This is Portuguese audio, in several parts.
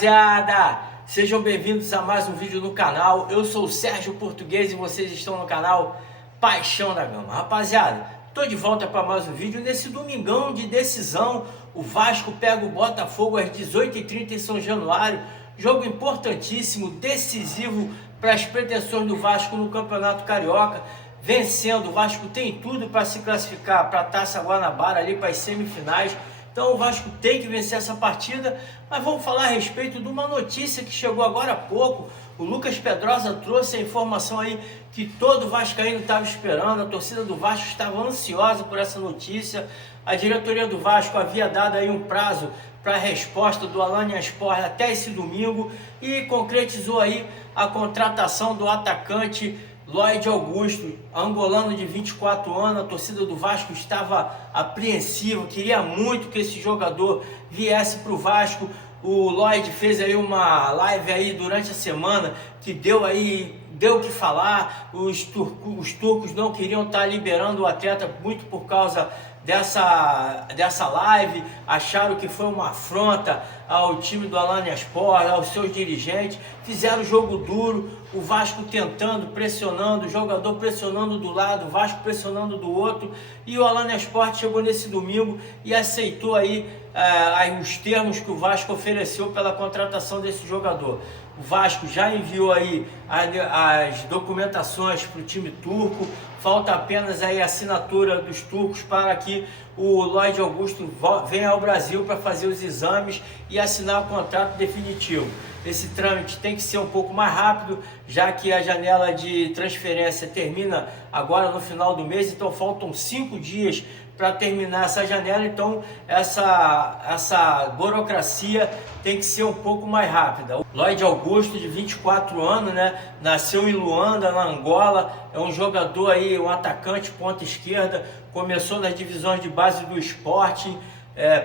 Rapaziada, sejam bem-vindos a mais um vídeo no canal. Eu sou o Sérgio Português e vocês estão no canal Paixão da Gama. Rapaziada, tô de volta para mais um vídeo. Nesse domingão de decisão, o Vasco pega o Botafogo às 18h30 em São Januário. Jogo importantíssimo, decisivo para as pretensões do Vasco no Campeonato Carioca. Vencendo, o Vasco tem tudo para se classificar para a Taça Guanabara, ali para as semifinais. Então o Vasco tem que vencer essa partida, mas vamos falar a respeito de uma notícia que chegou agora há pouco. O Lucas Pedrosa trouxe a informação aí que todo vascaíno estava esperando, a torcida do Vasco estava ansiosa por essa notícia. A diretoria do Vasco havia dado aí um prazo para a resposta do Alanyaspor até esse domingo e concretizou aí a contratação do atacante Lloyd Augusto, angolano de 24 anos. A torcida do Vasco estava apreensiva, queria muito que esse jogador viesse para o Vasco. O Lloyd fez aí uma live aí durante a semana que deu o que falar. Os turcos não queriam estar liberando o atleta muito por causa dessa live, acharam que foi uma afronta ao time do Alanyaspor, aos seus dirigentes, fizeram jogo duro, o Vasco tentando, pressionando, o jogador pressionando do lado, o Vasco pressionando do outro, e o Alanyaspor chegou nesse domingo e aceitou aí os termos que o Vasco ofereceu pela contratação desse jogador. O Vasco já enviou aí as documentações para o time turco, falta apenas aí a assinatura dos turcos para que o Lloyd Augusto venha ao Brasil para fazer os exames e assinar o contrato definitivo. Esse trâmite tem que ser um pouco mais rápido, já que a janela de transferência termina agora no final do mês, então faltam 5 dias para terminar essa janela. Então essa burocracia tem que ser um pouco mais rápida. O Lloyd Augusto, de 24 anos, nasceu em Luanda, na Angola, é um jogador aí, um atacante ponta esquerda, começou nas divisões de base do Sporting,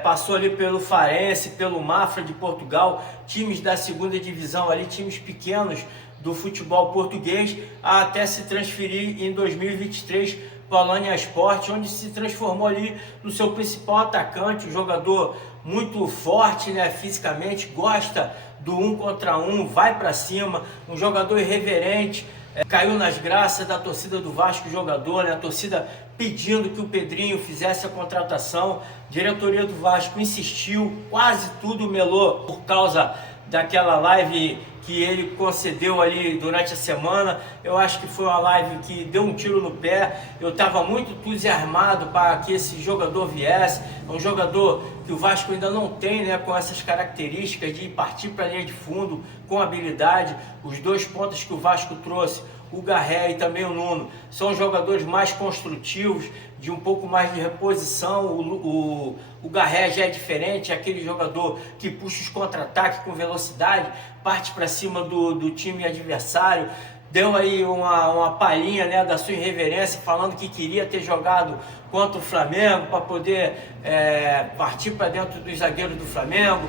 passou ali pelo Farense, pelo Mafra de Portugal, times da segunda divisão ali, times pequenos do futebol português, até se transferir em 2023 para o Alanyaspor, onde se transformou ali no seu principal atacante, um jogador muito forte, fisicamente, gosta do 1 contra 1, vai para cima, um jogador irreverente. Caiu nas graças da torcida do Vasco, jogador, a torcida pedindo que o Pedrinho fizesse a contratação. A diretoria do Vasco insistiu, quase tudo melou por causa daquela live que ele concedeu ali durante a semana. Eu acho que foi uma live que deu um tiro no pé. Eu estava muito entusiasmado para que esse jogador viesse. É um jogador que o Vasco ainda não tem, com essas características de partir para a linha de fundo com habilidade. Os dois pontas que o Vasco trouxe, o Garré e também o Nuno, são jogadores mais construtivos, de um pouco mais de reposição. O Garré já é diferente, é aquele jogador que puxa os contra-ataques com velocidade, parte para cima do time adversário. Deu aí uma palhinha da sua irreverência, falando que queria ter jogado contra o Flamengo para poder partir para dentro dos zagueiros do Flamengo.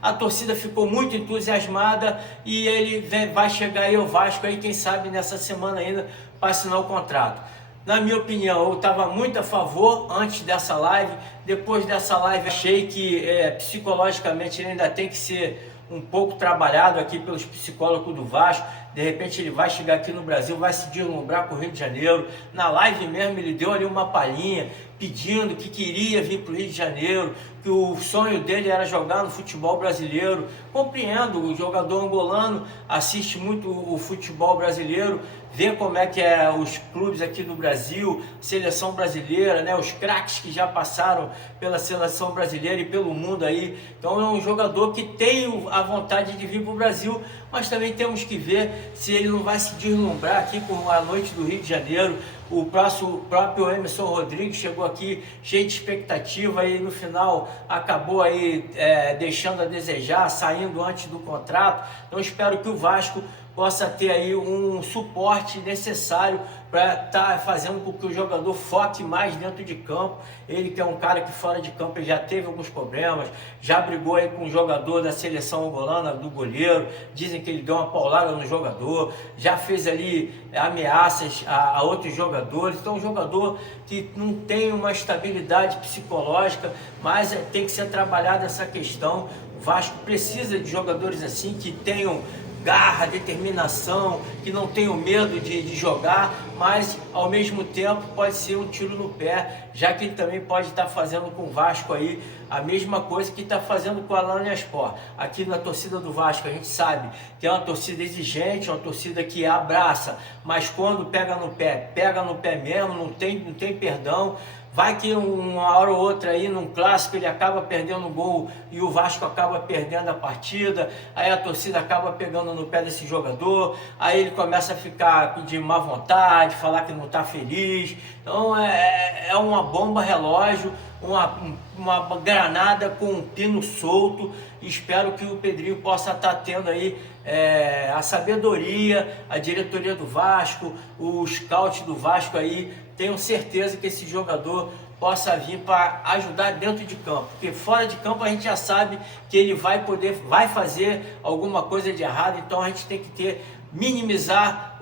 A torcida ficou muito entusiasmada e ele vai chegar aí ao Vasco, aí, quem sabe nessa semana ainda, para assinar o contrato. Na minha opinião, eu estava muito a favor antes dessa live. Depois dessa live, achei que psicologicamente ele ainda tem que ser um pouco trabalhado aqui pelos psicólogos do Vasco. De repente ele vai chegar aqui no Brasil, vai se deslumbrar com o Rio de Janeiro. Na live mesmo ele deu ali uma palhinha, pedindo que queria vir para o Rio de Janeiro, que o sonho dele era jogar no futebol brasileiro. Compreendo, o jogador angolano assiste muito o futebol brasileiro, vê como é que é os clubes aqui do Brasil, seleção brasileira, os craques que já passaram pela seleção brasileira e pelo mundo aí. Então é um jogador que tem a vontade de vir para o Brasil, mas também temos que ver se ele não vai se deslumbrar aqui com a noite do Rio de Janeiro. O próprio Emerson Rodrigues chegou aqui cheio de expectativa e no final acabou aí deixando a desejar, saindo antes do contrato. Então espero que o Vasco possa ter aí um suporte necessário para estar fazendo com que o jogador foque mais dentro de campo. Ele que é um cara que fora de campo ele já teve alguns problemas, já brigou aí com um jogador da seleção angolana, do goleiro, dizem que ele deu uma paulada no jogador, já fez ali ameaças a outros jogadores. Então um jogador que não tem uma estabilidade psicológica, mas tem que ser trabalhada essa questão. O Vasco precisa de jogadores assim que tenham garra, determinação, que não tenham medo de jogar, mas ao mesmo tempo pode ser um tiro no pé, já que ele também pode estar fazendo com o Vasco aí a mesma coisa que está fazendo com o Alanyaspor. Aqui na torcida do Vasco a gente sabe que é uma torcida exigente, uma torcida que abraça, mas quando pega no pé mesmo, não tem perdão. Vai que uma hora ou outra aí num clássico ele acaba perdendo o gol e o Vasco acaba perdendo a partida, aí a torcida acaba pegando no pé desse jogador, aí ele começa a ficar de má vontade, falar que não está feliz. Então é uma bomba relógio, uma granada com um pino solto. Espero que o Pedrinho possa estar tendo aí a sabedoria, a diretoria do Vasco, o scout do Vasco aí. Tenho certeza que esse jogador possa vir para ajudar dentro de campo, porque fora de campo a gente já sabe que ele vai fazer alguma coisa de errado. Então a gente tem que minimizar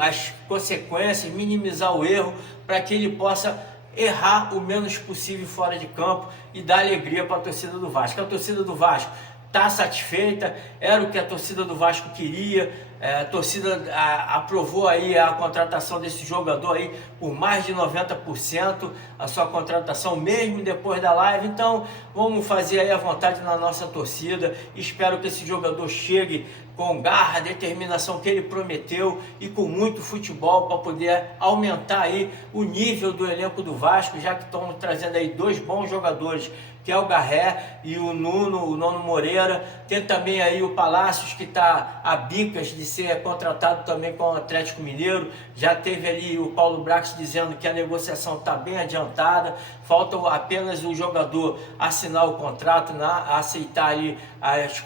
as consequências, minimizar o erro, para que ele possa errar o menos possível fora de campo e dar alegria para a torcida do Vasco. A torcida do Vasco está satisfeita, era o que a torcida do Vasco queria. A torcida aprovou aí a contratação desse jogador aí por mais de 90%, a sua contratação mesmo depois da live. Então vamos fazer aí a vontade na nossa torcida. Espero que esse jogador chegue com garra, determinação que ele prometeu e com muito futebol para poder aumentar aí o nível do elenco do Vasco, já que estão trazendo aí dois bons jogadores, que é o Garré e o Nono Moreira. Tem também aí o Palácios, que está a bicas de ser contratado também com o Atlético Mineiro. Já teve ali o Paulo Brax dizendo que a negociação está bem adiantada, falta apenas o jogador assinar o contrato, aceitar ali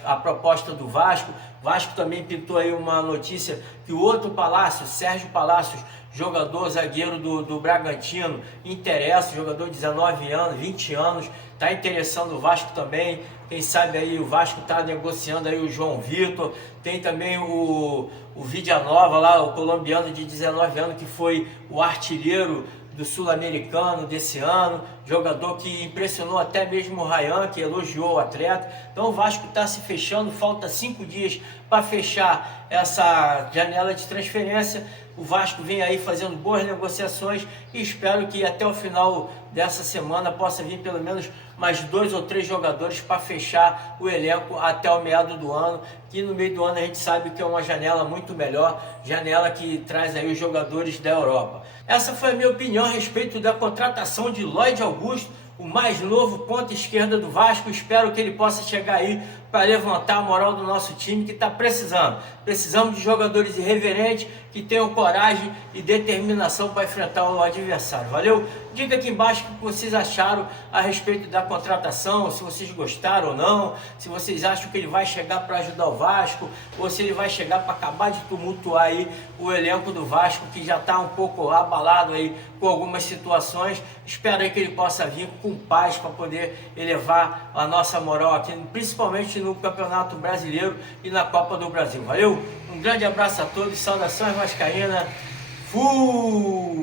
a proposta do Vasco. Vasco também pintou aí uma notícia que o outro Palácio, Sérgio Palácios, jogador zagueiro do Bragantino, interessa, jogador de 19 anos, 20 anos, está interessando o Vasco também. Quem sabe aí o Vasco está negociando aí o João Vitor. Tem também o Vidianova lá, o colombiano de 19 anos, que foi o artilheiro do Sul-Americano desse ano, jogador que impressionou até mesmo o Ryan, que elogiou o atleta. Então o Vasco está se fechando, falta 5 dias para fechar essa janela de transferência. O Vasco vem aí fazendo boas negociações e espero que até o final dessa semana possa vir pelo menos mais 2 ou 3 jogadores para fechar o elenco até o meado do ano, que no meio do ano a gente sabe que é uma janela muito melhor, janela que traz aí os jogadores da Europa. Essa foi a minha opinião a respeito da contratação de Lloyd Augusto, o mais novo ponta esquerda do Vasco. Espero que ele possa chegar aí para levantar a moral do nosso time, que está precisando. Precisamos de jogadores irreverentes, que tenham coragem e determinação para enfrentar o adversário. Valeu? Diga aqui embaixo o que vocês acharam a respeito da contratação, se vocês gostaram ou não, se vocês acham que ele vai chegar para ajudar o Vasco, ou se ele vai chegar para acabar de tumultuar aí o elenco do Vasco, que já está um pouco abalado aí com algumas situações. Espero aí que ele possa vir com paz para poder elevar a nossa moral aqui, principalmente no Campeonato Brasileiro e na Copa do Brasil. Valeu? Um grande abraço a todos, saudações vascaína. Fui!